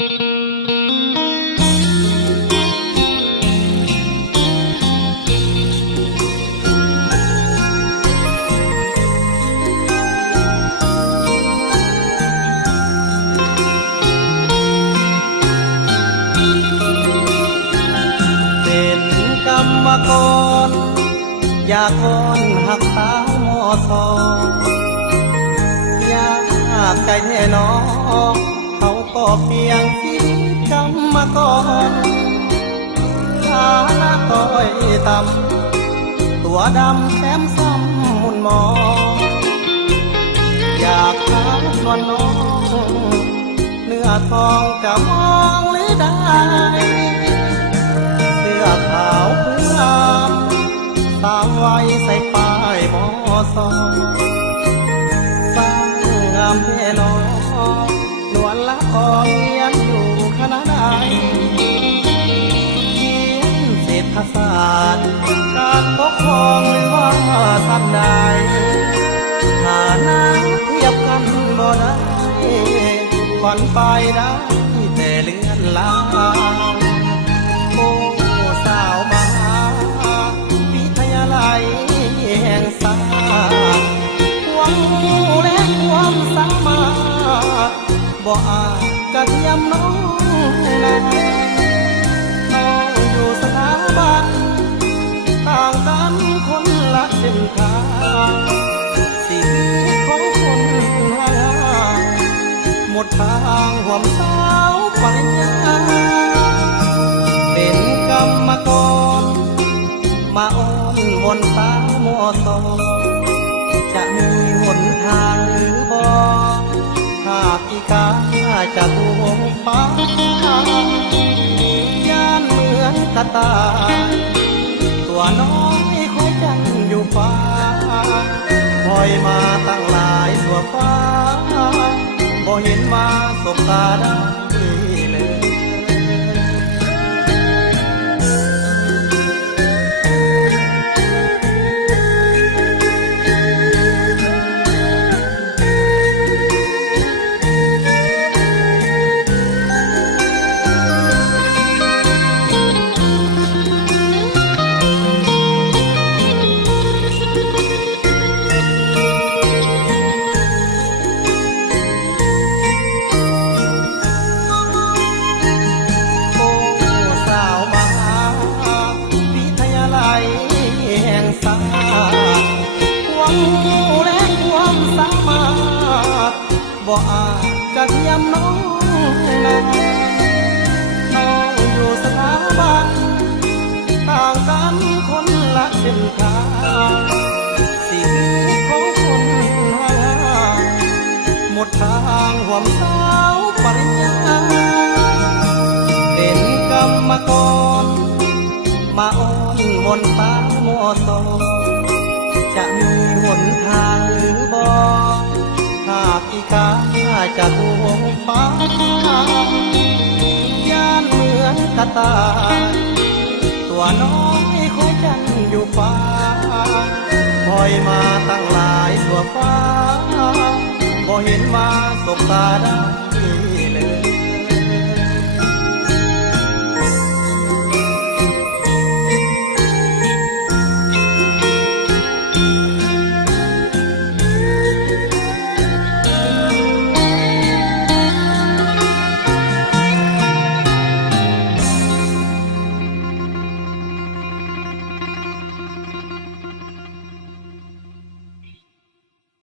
เป็นกรรมกรอยากวอนหักสาวมอสออยากใจแท้น้องเขาก็เพียงชีวิตกรรมกรฐานะต้อยต่ำตัวดำแถมซ้ำมุนมองอยากหานวลน้องเนื้อทองจะมองหรือได้เสื้อขาวพื้นงามสาวไว้ใส่ป้ายมอสอสร้างงามแท่น้องนวลละอองเรียนอยู่คณะใดเขียนเศรษฐศาสตร์การปกครองหรือว่าท่านใดฐานะเทียบกันบ่ได้ก่อนไปได้แต่เลือนลางโอ้สาวมาวิทยาลัยแห่งศาสตร์ความรู้และความสามารถบ่อาจจะเทียมน้องได้น้องอยู่สถาบันต่างกันคนละเส้นทางชีวิตของคนห่างหมดทางห่วมสาวปริญญาเป็นกรรมกรมาอ้อนวอนสาวมอสอจะมีหนทางหรือบ่หากอีกาจะทวงฟ้าย่านเหมือนกระต่ายตัวน้อยคอยจันอยู่ฟ้าคอยมาตั้งหลายตัวฟ้าบ่เห็นมาสบตาได้เลย ความรู้และความสามารถบ่อาจจะเทียมน้องได้น้องอยู่สถาบันต่างกันคนละเส้นทางชีวิตของคนห่างหมดทางห่วมสาวปริญญาเป็นกรรมกรมาอ้อนวอนสาวมอสอจะมีหนทางหรือบ่หากอีกาจะทวงฟ้าย่านเหมือนกระต่ายตัวน้อยคอยจันอยู่ฟ้าคอยมาตั้งหลายตัวฟ้าบ่เห็นมาสบตาได้